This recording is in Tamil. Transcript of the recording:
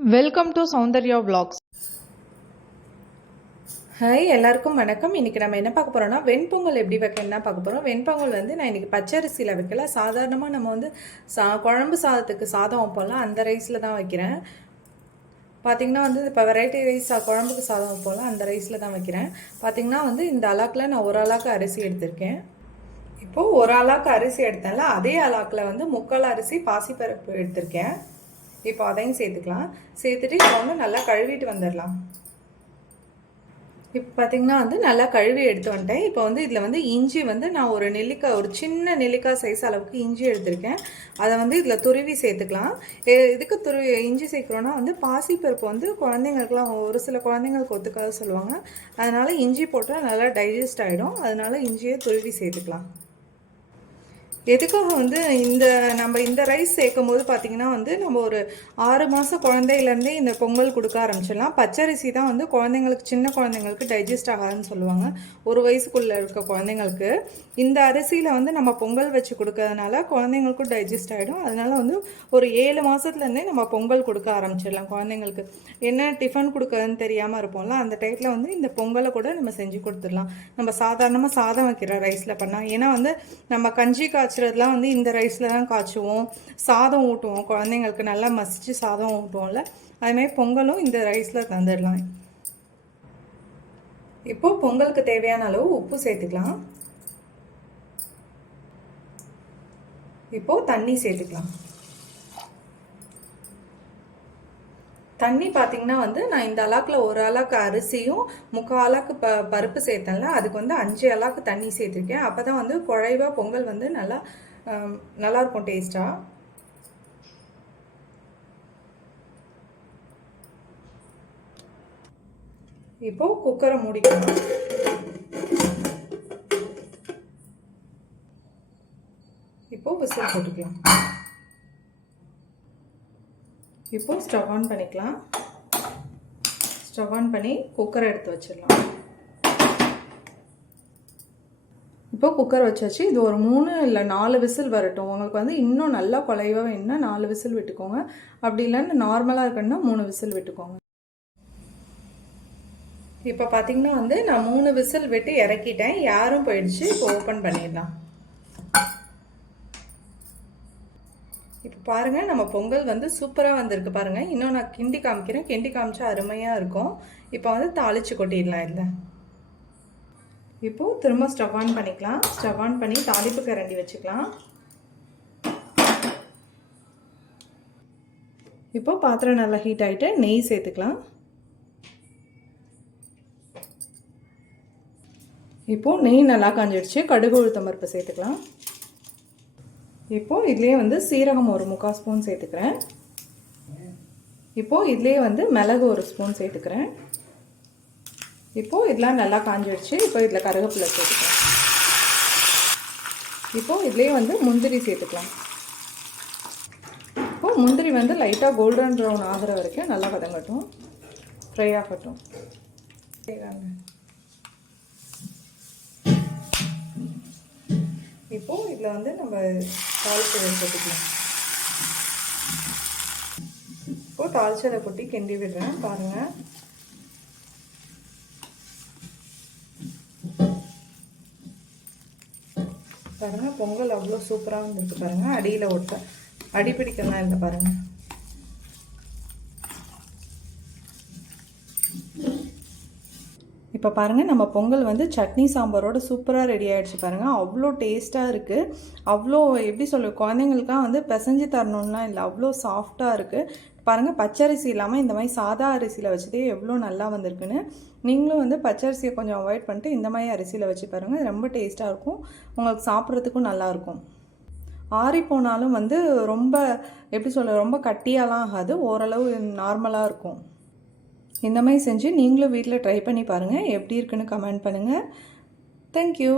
Welcome to Soundarya vlogs. Hi எல்லாருக்கும் வணக்கம். இன்றைக்கி நம்ம என்ன பார்க்க போகிறோம்னா வெண்பொங்கல் எப்படி வைக்கணும்னா பார்க்க போகிறோம் வெண்பொங்கல் வந்து நான் இன்றைக்கி பச்சரிசியில் வைக்கல. சாதாரணமாக நம்ம வந்து சா குழம்பு சாதத்துக்கு சாதம் வைப்போம்ல அந்த ரைஸில் தான் வைக்கிறேன். பார்த்தீங்கன்னா வந்து இப்போ வெரைட்டி ரைஸ் குழம்புக்கு சாதம் வைப்போம்ல அந்த ரைஸில் தான் வைக்கிறேன். பார்த்திங்கன்னா வந்து இந்த அலாக்கில் நான் ஒரு அலாக்கு அரிசி எடுத்திருக்கேன். இப்போது ஒரு அலாக்கு அரிசி எடுத்தேன்ல அதே அலாக்கில் வந்து முக்கால் அரிசி பாசிப்பருப்பு எடுத்திருக்கேன். இப்போ அதையும் சேர்த்துக்கலாம். சேர்த்துட்டு இப்போ வந்து நல்லா கழுவிட்டு வந்துடலாம். இப்போ பார்த்தீங்கன்னா வந்து நல்லா கழுவி எடுத்து வந்துட்டேன். இப்போ வந்து இதில் வந்து இஞ்சி வந்து நான் ஒரு நெல்லிக்காய் ஒரு சின்ன நெல்லிக்காய் சைஸ் அளவுக்கு இஞ்சி எடுத்திருக்கேன். அதை வந்து இதில் துருவி சேர்த்துக்கலாம். இதுக்கு எதுக்கு துருவி இஞ்சி சேர்க்குறோன்னா வந்து பாசிப்பருப்பு வந்து குழந்தைங்களுக்குலாம் ஒரு சில குழந்தைங்களுக்கு ஒத்துக்காத சொல்லுவாங்க. அதனால் இஞ்சி போட்டால் நல்லா டைஜஸ்ட் ஆகிடும் அதனால இஞ்சியை துருவி சேர்த்துக்கலாம். எதுக்காக வந்து இந்த நம்ம இந்த ரைஸ் சேர்க்கும் போது பார்த்தீங்கன்னா வந்து நம்ம ஒரு ஆறு மாதம் குழந்தையிலேருந்தே இந்த பொங்கல் கொடுக்க ஆரம்பிச்சிடலாம். பச்சரிசி தான் வந்து குழந்தைங்களுக்கு சின்ன குழந்தைங்களுக்கு டைஜஸ்ட் ஆகாதுன்னு சொல்லுவாங்க. ஒரு வயசுக்குள்ளே இருக்க குழந்தைங்களுக்கு. இந்த அரிசியில் வந்து நம்ம பொங்கல் வச்சு கொடுக்கறதுனால குழந்தைங்களுக்கும் டைஜஸ்ட் ஆகிடும் அதனால வந்து ஒரு ஏழு மாதத்துலேருந்தே நம்ம பொங்கல் கொடுக்க ஆரம்பிச்சிடலாம் குழந்தைங்களுக்கு. என்ன டிஃபன் கொடுக்கறதுன்னு தெரியாமல் இருப்போம்ல அந்த டைத்தில் வந்து இந்த பொங்கலை கூட நம்ம செஞ்சு கொடுத்துடலாம். நம்ம சாதாரணமாக சாதம் வைக்கிற ரைஸில் பண்ணால் ஏன்னா வந்து நம்ம கஞ்சி காய்ச்சறதுலாம் வந்து இந்த ரைஸில் தான் காய்ச்சுவோம். சாதம் ஊட்டுவோம். குழந்தைங்களுக்கு நல்லா மசிச்சு சாதம் ஊட்டுவோம்ல. அதுமாதிரி பொங்கலும் இந்த ரைஸில் தந்துடலாம். இப்போ பொங்கலுக்கு தேவையான அளவு உப்பு சேர்த்துக்கலாம். இப்போ தண்ணி சேர்த்துக்கலாம். தண்ணி பார்த்தீங்கன்னா வந்து நான் இந்த அலாக்கில் ஒரு அலாக்கு அரிசியும் முக்கால் அலாக்கு ப பருப்பு சேர்த்தேன்ல அதுக்கு வந்து அஞ்சு அலாக்கு தண்ணி சேர்த்துருக்கேன். அப்போ தான் வந்து குழைவாக பொங்கல் வந்து நல்லா நல்லாயிருக்கும் டேஸ்ட்டாக இப்போ குக்கரை மூடிக்கணும். இப்போ விசில் போட்டுக்கலாம். இப்போ ஸ்டவ் ஆன் பண்ணிக்கலாம். ஸ்டவ் ஆன் பண்ணி குக்கரை எடுத்து வச்சிடலாம். இப்போ குக்கர் வச்சாச்சு. இது ஒரு மூணு இல்லை நாலு விசில் வரட்டும். உங்களுக்கு வந்து இன்னும் நல்லா குலைவாக வேணும்னா நாலு விசில் விட்டுக்கோங்க. அப்படி இல்லைன்னு நார்மலாக இருக்குன்னா மூணு விசில் விட்டுக்கோங்க. இப்போ பார்த்தீங்கன்னா வந்து நான் மூணு விசில் விட்டு இறக்கிட்டேன். யாரும் போயிடுச்சு. இப்போ ஓப்பன் பண்ணிடலாம். இப்போ பாருங்க நம்ம பொங்கல் வந்து சூப்பராக வந்திருக்கு பாருங்க. இன்னும் நான் கிண்டி காமிக்கிறேன். கிண்டி காமிச்சா அருமையாக இருக்கும். இப்போ வந்து தாளிச்சு கொட்டிடலாம் இல்லை இப்போ திரும்ப ஸ்டவ் ஆன் பண்ணிக்கலாம். ஸ்டவ் ஆன் பண்ணி தாளிப்பு கரண்டி வச்சுக்கலாம். இப்போ பாத்திரம் நல்லா ஹீட் ஆகிட்டு நெய் சேர்த்துக்கலாம். இப்போ நெய் நல்லா காஞ்சிடுச்சு. கடுகு உளுத்தம்பருப்பு சேர்த்துக்கலாம். இப்போது இதுலேயே வந்து சீரகம் ஒரு முக்கால் ஸ்பூன் சேர்த்துக்கிறேன். இப்போ இதுலேயே வந்து மிளகு ஒரு ஸ்பூன் சேர்த்துக்கிறேன். இப்போ இதெல்லாம் நல்லா காஞ்சிடுச்சு இப்போ இதில் கருவேப்பிலை சேர்த்துக்கலாம். இப்போ இதுலேயே வந்து முந்திரி சேர்த்துக்கலாம். இப்போ முந்திரி வந்து லைட்டாக கோல்டன் ப்ரௌன் ஆகிற வரைக்கும் நல்லா வதங்கட்டும். ஃப்ரை ஆகட்டும். இதில் வந்து நம்ம தாளிச்சதை கொட்டிக்கலாம் இப்போ தாளிச்சதை கொட்டி கிண்டி விடுறேன் பாருங்கள் பாருங்கள் பொங்கல் அவ்வளோ சூப்பராக வந்துருக்கு பாருங்கள் அடியில் ஒட்ட அடி பிடிக்கலாம் இல்லை பாருங்கள் இப்போ பாருங்கள் நம்ம பொங்கல் வந்து சட்னி சாம்பாரோட சூப்பராக ரெடி ஆகிடுச்சு பாருங்கள் அவ்வளோ டேஸ்ட்டாக இருக்குது அவ்வளோ எப்படி சொல்ல குழந்தைங்களுக்குலாம் வந்து பிசைஞ்சு தரணும்லாம் இல்லை அவ்வளோ சாஃப்டாக இருக்குது பாருங்கள் பச்சரிசி இல்லாமல் இந்த மாதிரி சாதா அரிசியில் வச்சதே எவ்வளோ நல்லா வந்திருக்குன்னு. நீங்களும் வந்து பச்சரிசியை கொஞ்சம் அவாய்ட் பண்ணிட்டு இந்த மாதிரி அரிசியில் வச்சு பாருங்கள் ரொம்ப டேஸ்ட்டாக இருக்கும். உங்களுக்கு சாப்பிட்றதுக்கும் நல்லாயிருக்கும் ஆறி போனாலும் வந்து ரொம்ப எப்படி சொல்ல ரொம்ப கட்டியாலாம் ஆகாது. ஓரளவு நார்மலாக இருக்கும். இந்த மாதிரி செஞ்சு நீங்களும் வீட்டில் ட்ரை பண்ணி பாருங்கள் எப்படி இருக்குன்னு கமெண்ட் பண்ணுங்கள் தேங்க்யூ